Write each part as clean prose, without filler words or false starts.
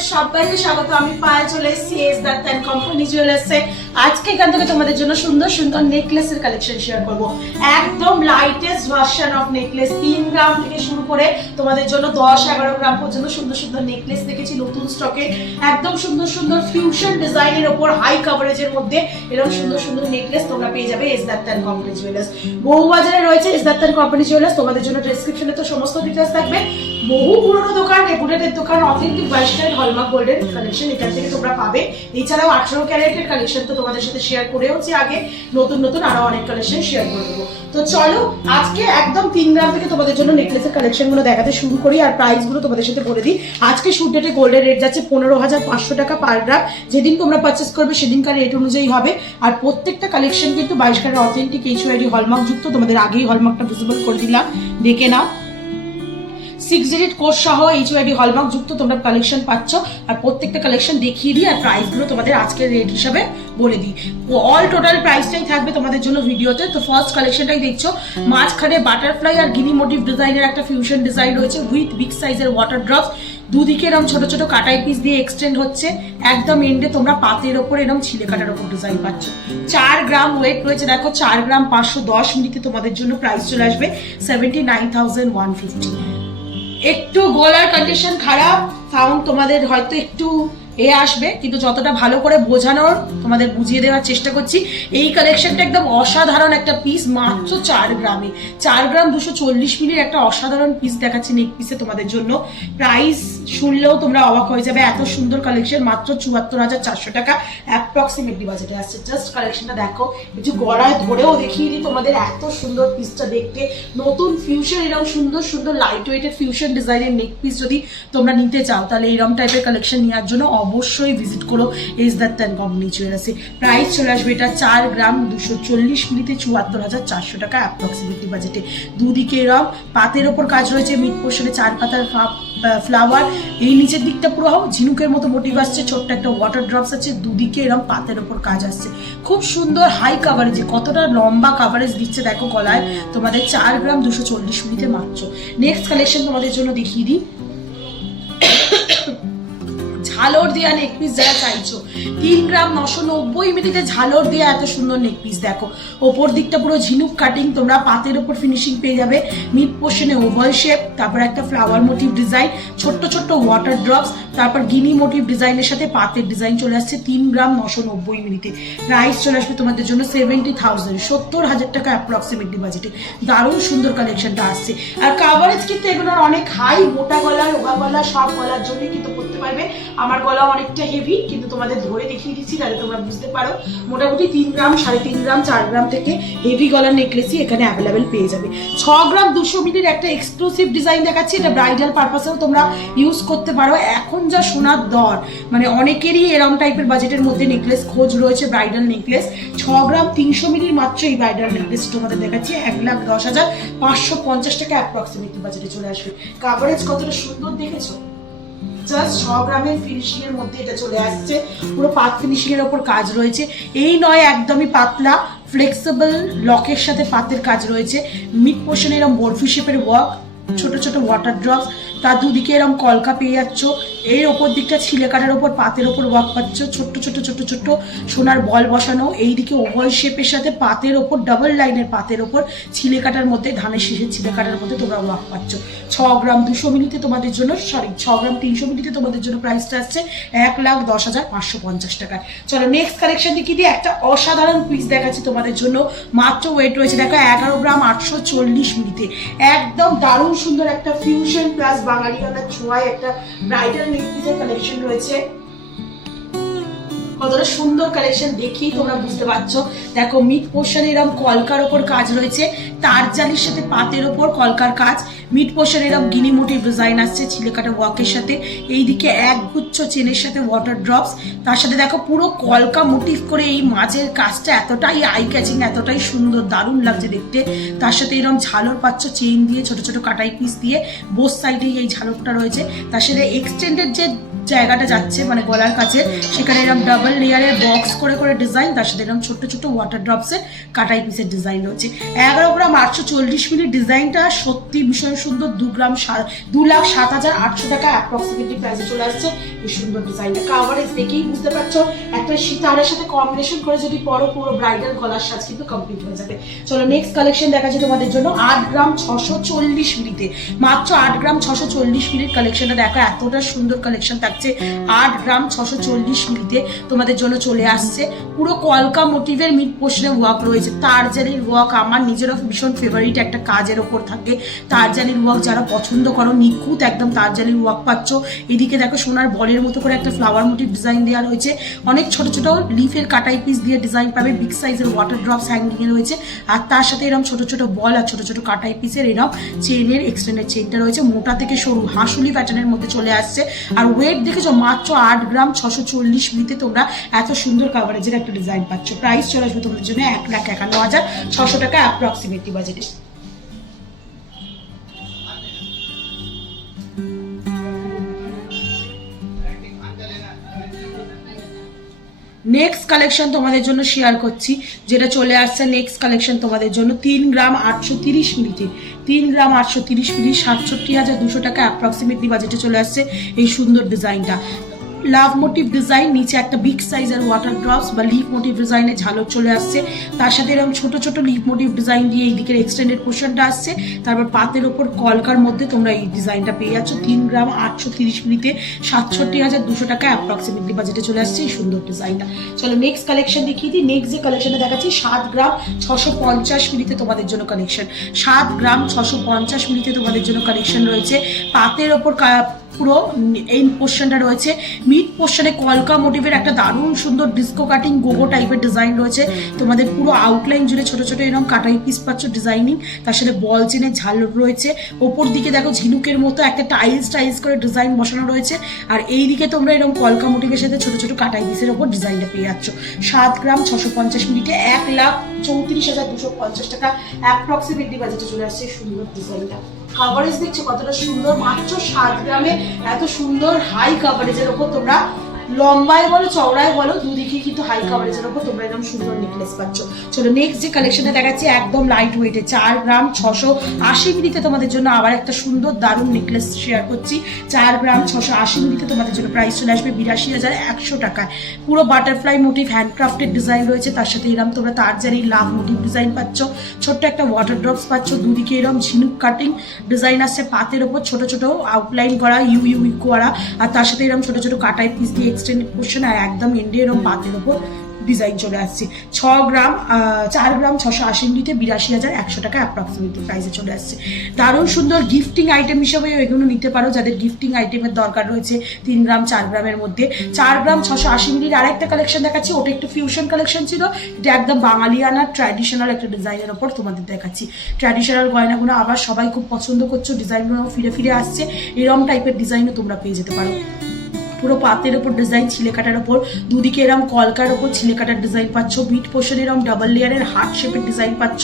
তোমাদের সবাইকে স্বাগত। আমি পায়ে চলে এসেছি এস দত্ত এন্ড কোম্পানি জুয়েলার্সে। আজকে এখান থেকে তোমাদের জন্য সুন্দর সুন্দর নেকলেসের কালেকশন শেয়ার করব। একদম লাইটেস্ট ভার্সন অফ নেকলেস, 3 গ্রাম থেকে শুরু করে তোমাদের জন্য 10-11 গ্রাম পর্যন্ত সুন্দর সুন্দর নেকলেস দেখেছি নতুন স্টকে। একদম সুন্দর সুন্দর ফিউশন ডিজাইনের উপর হাই কভারেজের মধ্যে এরকম সুন্দর সুন্দর নেকলেস তোমরা পেয়ে যাবে S Dutta and company jewellers. বউবাজারে রয়েছে S Dutta and company jewellers. তোমাদের জন্য ডেসক্রিপশনে তো সমস্ত ডিটেইলস থাকবে। বহু পুরনো দোকান, রেপুটেড দোকান, অথেন্টিক 22 ক্যারেট হলমার্ক গোল্ডের কালেকশন এখান থেকে তোমরা পাবে। এছাড়াও 18 ক্যারেটের কালেকশন তো তোমাদের সাথে শেয়ার করেওছি আগে, নতুন নতুন আরো অনেক কালেকশন শেয়ার করে দেবো। তো চলো আজকে একদম 3 গ্রাম থেকে তোমাদের জন্য নেকলেসের কালেকশন গুলো দেখাতে শুরু করি আর প্রাইস গুলো তোমাদের সাথে বলে দিই। আজকে শুট ডেটে গোল্ডের রেট যাচ্ছে 15,500 টাকা পার গ্রাম। যেদিন তোমরা পারচেস করবে সেদিনকার রেট অনুযায়ী হবে। আর প্রত্যেকটা কালেকশন কিন্তু 22 ক্যারেট অথেন্টিক HYD হলমার্ক যুক্ত। তোমাদের আগেই হলমার্কটা ভিজিবল করে দিলাম, দেখে নাও। 6 ডিজিট কোড সহ HYD হলমার্ক যুক্ত তোমরা কালেকশন পাচ্ছ। আর প্রত্যেকটা কালেকশন দেখিয়ে দিই আর প্রাইস গুলো তোমাদের আজকের রেট হিসাবে বলে দিই। অল টোটাল প্রাইসটাই থাকবে তোমাদের জন্য ভিডিওতে। তো ফার্স্ট কালেকশনটাই দেখছো, মাঝখানে বাটারফ্লাই আর গিনি মোটিভ ডিজাইনের একটা ফিউশন ডিজাইন রয়েছে উইথ বিগ সাইজের ওয়াটার ড্রপস। দুদিকে এরকম ছোট ছোট কাটাই পিস দিয়ে এক্সটেন্ড হচ্ছে। একদম এন্ডে তোমরা পাতের ওপর এরকম ছিলে কাটার ওপর ডিজাইন পাচ্ছ। 4 গ্রাম ওয়েট রয়েছে, দেখো 4 গ্রাম 510 মিলিতে তোমাদের জন্য প্রাইস চলে আসবে 79,150। একটু গলার কন্ডিশন খারাপ, সাউন্ড তোমাদের হয়তো একটু আসবে, কিন্তু যতটা ভালো করে বোঝানোর তোমাদের বুঝিয়ে দেওয়ার চেষ্টা করছি। এই কালেকশনটা একদম অসাধারণ একটা পিস, মাত্র 4 গ্রামে 4 গ্রাম 240 মিলির একটা অসাধারণ পিস দেখাচ্ছি নেক পিসে তোমাদের জন্য। প্রাইস শুনলেও তোমরা অবাক হয়ে যাবে, এত সুন্দর কালেকশন মাত্র 74,400 টাকা অ্যাপ্রক্সিমেটলি বাজেটে আসছে। জাস্ট কালেকশনটা দেখো, একটু গলায় ধরেও দেখিয়ে দিই তোমাদের, এত সুন্দর পিসটা দেখতে। নতুন ফিউশন এরকম সুন্দর সুন্দর লাইট ওয়েটের ফিউশন ডিজাইনের নেক পিস যদি তোমরা নিতে চাও তাহলে এরকম টাইপের কালেকশন নেওয়ার জন্য অবশ্যই ভিজিট করো এস দত্ত এন্ড কোম্পানি জুয়েলার্সে। প্রাইস চলে আসবে এটা 4 গ্রাম 240 মিলিতে 74,400 টাকা অ্যাপ্রক্সিমেটলি বাজেটে। দুদিকে এরকম পাতের ওপর কাজ রয়েছে, মিড পোর্শনে 4 পাতার ফ্লাওয়ার। এই নিচের দিকটা পুরো ঝিনুকের মতো মোটিভ আসছে, ছোট্ট একটা ওয়াটার ড্রপস আছে, দুদিকে এরকম পাতের ওপর কাজ আসছে। খুব সুন্দর হাই কাভারেজে, কতটা লম্বা কাভারেজ দিচ্ছে দেখো গলায় তোমাদের 4 গ্রাম 240 মিলিতে মাত্র। নেক্সট কালেকশন তোমাদের জন্য দেখিয়ে দিই। ঝালর দেয়া নেক পিস যারা চাইছো, 3 গ্রাম 990 মিলিতে ঝালর দেয়া এত সুন্দর নেক পিস দেখো। ওপর দিকটা পুরো ঝিনুক কাটিং, তোমরা পাতের ওপর ফিনিশিং পেয়ে যাবে। মিড পোর্শনে ওভাল শেপ, তারপর একটা ফ্লাওয়ার মোটিভ ডিজাইন, ছোট্ট ছোট্ট ওয়াটার ড্রপস, তারপর গিনি মোটিভ ডিজাইনের সাথে পাতের ডিজাইন চলে আসছে 3 গ্রাম 990 মিলিতে। প্রাইস চলে আসবে তোমাদের জন্য 70,000, 70,000 টাকা অ্যাপ্রক্সিমেটলি বাজেটে। দারুণ সুন্দর কালেকশনটা আসছে। আর কাভারেজ কিন্তু এগুলোর অনেক হাই, মোটা গলা, রোগা গলা সব গলার জন্য কিন্তু করতে পারবে। আমার গলা অনেকটা হেভি, কিন্তু তোমাদের ধরে দেখিয়ে দিচ্ছি তাহলে তোমরা বুঝতে পারো। মোটামুটি 3 গ্রাম 3.5 গ্রাম 4 গ্রাম থেকে হেভি গলার নেকলেসই এখানে অ্যাভেলেবেল পেয়ে যাবে। 6 গ্রাম 200 মিলির একটা এক্সক্লুসিভ ডিজাইন দেখাচ্ছি, এটা ব্রাইডাল পারপাসেও তোমরা ইউজ করতে পারো। এখন যা সোনার দর, মানে অনেকেরই এরকম টাইপের বাজেটের মধ্যে নেকলেস খোঁজ রয়েছে, ব্রাইডাল নেকলেস। 6 গ্রাম 300 মিলির মাত্র এই ব্রাইডাল নেকলেস তোমাদের দেখাচ্ছি 1,10,550 টাকা অ্যাপ্রক্সিমেটলি বাজেটে চলে আসবে। কাভারেজ কতটা সুন্দর দেখেছো, জাস্ট 6 গ্রামের ফিনিশিং এর মধ্যে এটা চলে আসছে। পুরো পাত ফিনিশিং এর উপর কাজ রয়েছে, এই নয় একদমই পাতলা, ফ্লেক্সিবল লকের সাথে পাতের কাজ রয়েছে। মিড পোর্শনে এরকম বরফি শেপের ওয়ার্ক, ছোট ছোট ওয়াটার ড্রপস, তার দুদিকে এরকম কলকা পেয়ে যাচ্ছ। এর ওপর দিকটা ছিলে কাটার ওপর পাতের ওপর ওয়ার্ক পাচ্ছ, ছোট্ট ছোট ছোট ছোট সোনার বল বসানো। এইদিকে ওভাল শেপের সাথে পাতের ওপর ডাবল লাইনের পাতের ওপর ছিলে কাটার মধ্যে, ধানের শীষের ছিলে কাটার মধ্যে তোমরা ওয়ার্ক পাচ্ছ। 6 গ্রাম 200 মিলিতে তোমাদের জন্য, 6 গ্রাম 300 মিলিতে তোমাদের জন্য প্রাইসটা আসছে 1,10,550 টাকায়। চলো নেক্সট কালেকশন দেখিয়ে দিয়ে একটা অসাধারণ পিস দেখাচ্ছি তোমাদের জন্য। মাত্র ওয়েট রয়েছে দেখো 11 গ্রাম 840 মিলিতে। একদম দারুণ সুন্দর একটা ফিউশন প্লাস বাঙালিয়ানা ছোঁয়ায় একটা ব্রাইডাল নেক পিসের কালেকশন রয়েছে। কতটা সুন্দর কালেকশন দেখেই তোমরা বুঝতে পারছো। দেখো মিড পোর্শনে এরকম কলকার ওপর কাজ রয়েছে, তার জালির সাথে পাতের ওপর কলকার কাজ। মিড পোর্শনে এরকম গিনি মোটিভ ডিজাইন আসছে ছিলেকাটা ওয়ার্কের সাথে। এইদিকে একগুচ্ছ চেনের সাথে ওয়াটার ড্রপস, তার সাথে দেখো পুরো কলকা মোটিভ করে এই মাঝের কাজটা এতটাই আই ক্যাচিং, এতটাই সুন্দর, দারুণ লাগছে দেখতে। তার সাথে এরকম ঝালর পাচ্ছ চেইন দিয়ে, ছোট ছোট কাটাই পিস দিয়ে, বোথ সাইডেই এই ঝালরটা রয়েছে। তার সাথে এক্সটেন্ডেড যে জায়গাটা যাচ্ছে মানে গলার কাছে, সেখানে এরকম ডাবল লেয়ারের বক্স করে করে ডিজাইন, তার সাথে এরকম ছোট্ট ছোট্ট ওয়াটার ড্রপসের কাটাই পিসের ডিজাইন রয়েছে। 11 গ্রাম 840 মিলি ডিজাইনটা সত্যি ভীষণ সুন্দর 2,07,800 টাকা অ্যাপ্রক্সিমেটলি প্রাইসে চলে আসছে এই সুন্দর ডিজাইনটা। কাভারেজ দেখেই বুঝতে পারছো একটা সীতাহারের সাথে কম্বিনেশন করে যদি পরো পুরো ব্রাইডাল গলার সাজ কিন্তু কমপ্লিট হয়ে যাবে। চলো নেক্সট কালেকশন দেখাচ্ছি তোমাদের জন্য 8 গ্রাম 640 মিলিতে, মাত্র 8 গ্রাম 640 মিলির কালেকশনটা দেখো, এতটা সুন্দর কালেকশন থাকছে। 8 গ্রাম 640 মিলিতে তোমাদের জন্য চলে আসছে পুরো কলকা মোটিভের মিড পোর্শনে ওয়ার্ক রয়েছে। তারজানির ওয়ার্ক আমার নিজেরও ভীষণ ফেভারিট একটা কাজের ওপর থাকে। তারজানির ওয়ার্ক যারা পছন্দ করো নিখুঁত একদম তারজানির ওয়ার্ক পাচ্ছ। এদিকে দেখো সোনার বলের মতো করে একটা ফ্লাওয়ার মোটিভ ডিজাইন দেওয়া রয়েছে, অনেক ছোট ছোট লিফের কাটাই পিস দিয়ে ডিজাইন পাবে, বিগ সাইজের ওয়াটার ড্রপস হ্যাঙ্গিং এ রয়েছে, আর তার সাথে এরকম ছোট ছোট বল আর ছোট ছোট কাটাই পিসের এরকম চেনের এক্সটেন্ডেড চেনটা রয়েছে, মোটা থেকে সরু হাঁসুলি প্যাটার্নের মধ্যে চলে আসছে। আর ওয়েট দেখেছো মাত্র 8 গ্রাম 640 মিলিতে তোমরা এত সুন্দর কাভারেজের একটা ডিজাইন পাচ্ছ। প্রাইস চলে আসবে তোমাদের জন্য 1,51,600 টাকা অ্যাপ্রক্সিমেটলি বাজেটে। নেক্সট কালেকশন তোমাদের জন্য শেয়ার করছি, যেটা চলে আসছে নেক্সট কালেকশন তোমাদের জন্য 3 গ্রাম 830 মিলিতে, 3 গ্রাম 830 মিলি 67,200 টাকা অ্যাপ্রক্সিমেটলি বাজেটে চলে আসছে এই সুন্দর ডিজাইনটা। লাভ মোটিভ ডিজাইন, নিচে একটা বিগ সাইজের ওয়াটার ড্রপস বা লিফ মোটিভ ডিজাইনের ঝালক চলে আসছে, তার সাথে এরকম ছোট ছোট লিফ মোটিভ ডিজাইন দিয়ে এই দিকের এক্সটেন্ডেড পোর্শনটা আসছে, তারপর পাতের ওপর কলকার মধ্যে তোমরা এই ডিজাইনটা পেয়ে যাচ্ছ 3 গ্রাম 830 মিলিতে 67,200 টাকা অ্যাপ্রক্সিমেটলি বাজেটে চলে আসছে এই সুন্দর ডিজাইনটা। চলো নেক্সট কালেকশন দেখিয়ে দিই। নেক্সট যে কালেকশনটা দেখাচ্ছি 7 গ্রাম 650 মিলিতে তোমাদের জন্য কালেকশন, 7 গ্রাম 650 মিলিতে তোমাদের জন্য কালেকশন রয়েছে। পাতের ওপর পুরো এই পোর্শনটা রয়েছে, মিড পোর্শনে কলকা মোটিভের একটা দারুণ সুন্দর ডিস্কো কাটিং গোগো টাইপের ডিজাইন রয়েছে। তোমাদের পুরো আউটলাইন জুড়ে ছোট ছোট এরকম কাটাই পিস পাচ্ছ ডিজাইনিং, তার সাথে বল চেনের ঝালর রয়েছে। ওপর দিকে দেখো ঝিনুকের মতো একটা টাইলস করে ডিজাইন বসানো রয়েছে, আর এই দিকে তোমরা এরকম কলকা মোটিভের সাথে ছোট ছোট কাটাই পিসের ওপর ডিজাইনটা পেয়ে যাচ্ছ। 7 গ্রাম 650 মিলিতে 1,34,250 টাকা অ্যাপ্রক্সিমেটলি বাজেটে চলে আসছে সুন্দর ডিজাইনটা। কাভারেজ দেখছো কতটা সুন্দর, মাত্র 7 গ্রামে এত সুন্দর হাই কাভারেজের ওপর তোমরা লম্বায় বলো চওড়ায় বলো দুদিকে কিন্তু হাই কাভারেজের ওপর তোমরা একদম সুন্দর নেকলেস পাচ্ছ। চলো নেক্সট যে কালেকশনটা দেখাচ্ছি একদম লাইট ওয়েটে 4 গ্রাম 680 মিলিতে তোমাদের জন্য আবার একটা সুন্দর দারুণ নেকলেস শেয়ার করছি। 4 গ্রাম 680 মিলিতে তোমাদের জন্য প্রাইস চলে আসবে 82,100 টাকায়। পুরো বাটারফ্লাই মোটিভ হ্যান্ডক্রাফটেড ডিজাইন রয়েছে, তার সাথে এরকম তোমরা তারজারি লাভ মোটিভ ডিজাইন পাচ্ছ, ছোট্ট একটা ওয়াটার ড্রপস পাচ্ছ, দুদিকে এরকম ঝিনুক কাটিং ডিজাইন আসছে, পাতের ওপর ছোট ছোট আউটলাইন করা ইউ করা, আর তার সাথে এরকম ছোট ছোট কাটাই পিস দিয়ে এক্সটেন্ডেড পোর্শন আর একদম এন্ডে এরকম পাতের ওপর ডিজাইন চলে আসছে। 4 গ্রাম 680 মিলিতে 82,100 টাকা অ্যাপ্রক্সিমেটলি প্রাইসে চলে আসছে। দারুণ সুন্দর গিফটিং আইটেম হিসেবে এগুলো নিতে পারো যাদের গিফটিং আইটেমের দরকার রয়েছে। 3 গ্রাম 4 গ্রামের মধ্যে 4 গ্রাম 680 মিলির আরেকটা কালেকশন দেখাচ্ছি, ওটা একটু ফিউশন কালেকশন ছিল, এটা একদম বাঙালিয়ানা ট্র্যাডিশনাল একটা ডিজাইনের ওপর তোমাদের দেখাচ্ছি। ট্র্যাডিশনাল গয়নাগুলো আবার সবাই খুব পছন্দ করছো, ডিজাইনগুলো ফিরে ফিরে আসছে, এরকম টাইপের ডিজাইনও তোমরা পেয়ে যেতে পারো। পুরো পাতের ওপর ডিজাইন, ছিলে কাটার ওপর দুদিকে এরকম কলকার ওপর ছিলে কাটার ডিজাইন পাচ্ছ, মিড পোর্শনে এরকম ডাবল লেয়ারের হার্ট শেপের ডিজাইন পাচ্ছ,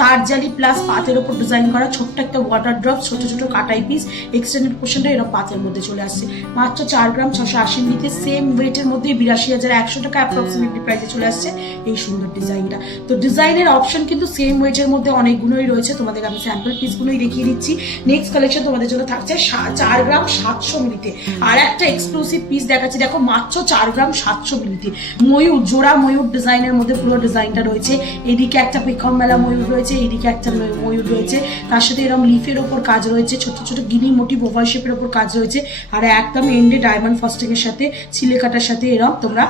তারজালি প্লাস পাতের ওপর ডিজাইন করা ছোট্ট একটা ওয়াটার ড্রপ, ছোট ছোট কাটাই পিস এক্সটেন্ডেড পোর্শনটা এরকম পাতের মধ্যে চলে আসছে। মাত্র 4 গ্রাম 680 মিলিতে সেম ওয়েটের মধ্যে 82,100 টাকা অ্যাপ্রক্সিমেটলি প্রাইসে চলে আসছে এই সুন্দর ডিজাইনটা। তো ডিজাইনের অপশন কিন্তু সেম ওয়েটের মধ্যে অনেকগুলোই রয়েছে, তোমাদের আমি স্যাম্পল পিসগুলোই দেখিয়ে দিচ্ছি। নেক্সট কালেকশন তোমাদের জন্য থাকছে 4 গ্রাম 700 মিলিতে আর একটা এক্সক্লুসিভ পিস দেখাচ্ছি, দেখো মাত্র 4 গ্রাম 700 মিলিতে ময়ূর, জোড়া ময়ূর ডিজাইনের মধ্যে পুরো ডিজাইনটা রয়েছে। এদিকে একটা পেখম মেলা ময়ূর রয়েছে, এদিকে একটা ময়ূর রয়েছে, তার সাথে এরকম লিফের ওপর কাজ রয়েছে, ছোট ছোট গিনি মোটিভ ওভাল শেপের ওপর কাজ রয়েছে, আর একদম এন্ডে ডায়মন্ড ফস্টিং এর সাথে ছিলে কাটার সাথে এরকম তোমরা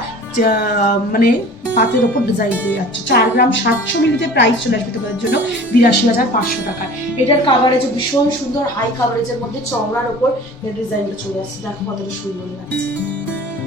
মানে পাতের ওপর ডিজাইন পেয়ে যাচ্ছ। 4 গ্রাম 700 মিলিতে প্রাইস চলে আসবে তোমাদের জন্য 82,500 টাকায়। এটার কাভারেজ ভীষণ সুন্দর হাই কাভারেজের মধ্যে চওড়ার ওপর ডিজাইনটা চলে আসছে, দেখো কতটা সুন্দর লাগছে।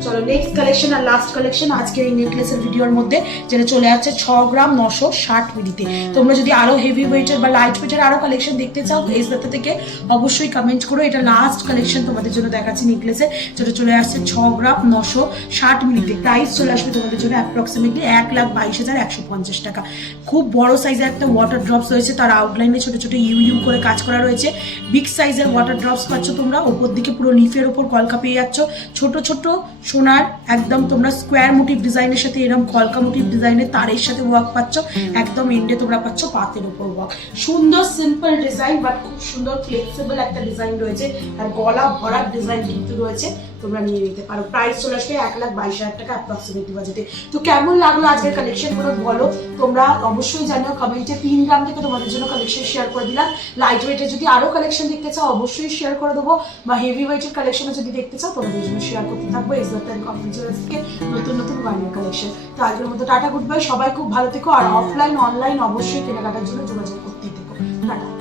চলো নেক্সট কালেকশন আর লাস্ট কালেকশন আজকের এই নেকলেসের ভিডিওর মধ্যে, যেটা চলে যাচ্ছে 6 গ্রাম 960 মিলিতে। তোমরা যদি আরো হেভি ওয়েটের বা লাইট ওয়েটের আরো কালেকশন দেখতে চাও এই সাথে থেকে অবশ্যই কমেন্ট করো। এটা লাস্ট কালেকশন তোমাদের জন্য দেখাচ্ছি নেকলেসে, যেটা চলে আসছে 6 গ্রাম 960 মিলিতে। প্রাইস চলে আসবে তোমাদের জন্য অ্যাপ্রক্সিমেটলি 1,22,150 টাকা। খুব বড় সাইজের একটা ওয়াটার ড্রপস রয়েছে, তার আউটলাইনে ছোট ছোট ইউ করে কাজ করা রয়েছে। বিগ সাইজের ওয়াটার ড্রপস পাচ্ছ তোমরা, ওপর দিকে পুরো লিফের ওপর কলকা পেয়ে যাচ্ছ, ছোট ছোট সোনার একদম তোমরা স্কোয়ার মোটিভ ডিজাইনের সাথে এরকম কলকা মোটিভ ডিজাইনের তারের সাথে ওয়ার্ক পাচ্ছ, একদম এন্ডে তোমরা পাচ্ছ পাতের উপর ওয়ার্ক। সুন্দর সিম্পল ডিজাইন বাট খুব সুন্দর ফ্লেক্সিবল একটা ডিজাইন রয়েছে, আর গলা ভরার ডিজাইন কিন্তু রয়েছে, তোমরা নিয়ে নিতে পারো। প্রাইস চলে আসবে 1,22,000 টাকা অ্যাপ্রক্সিমেটলি বাজেটে। তো কেমন লাগলো আজকের কালেকশন গুলো বলো তোমরা, অবশ্যই জানিও কমেন্টে। 3 গ্রাম থেকে তোমাদের জন্য কালেকশন শেয়ার করে দিলাম। লাইট ওয়েটের যদি আরো কালেকশন দেখতে চাও অবশ্যই শেয়ার করে দেবো, বা হেভি ওয়েটের কালেকশন যদি দেখতে চাও তোমাদের জন্য শেয়ার করতে থাকবো ইজরাত এন্ড কনফিডেন্স থেকে নতুন নতুন গানের কালেকশন। তো আজকের মতো টাটা, গুড বাই, সবাই খুব ভালো থেকো, আর অফলাইন অনলাইন অবশ্যই কেনাকাটার জন্য যোগাযোগ করতেই থেকো। টাটা।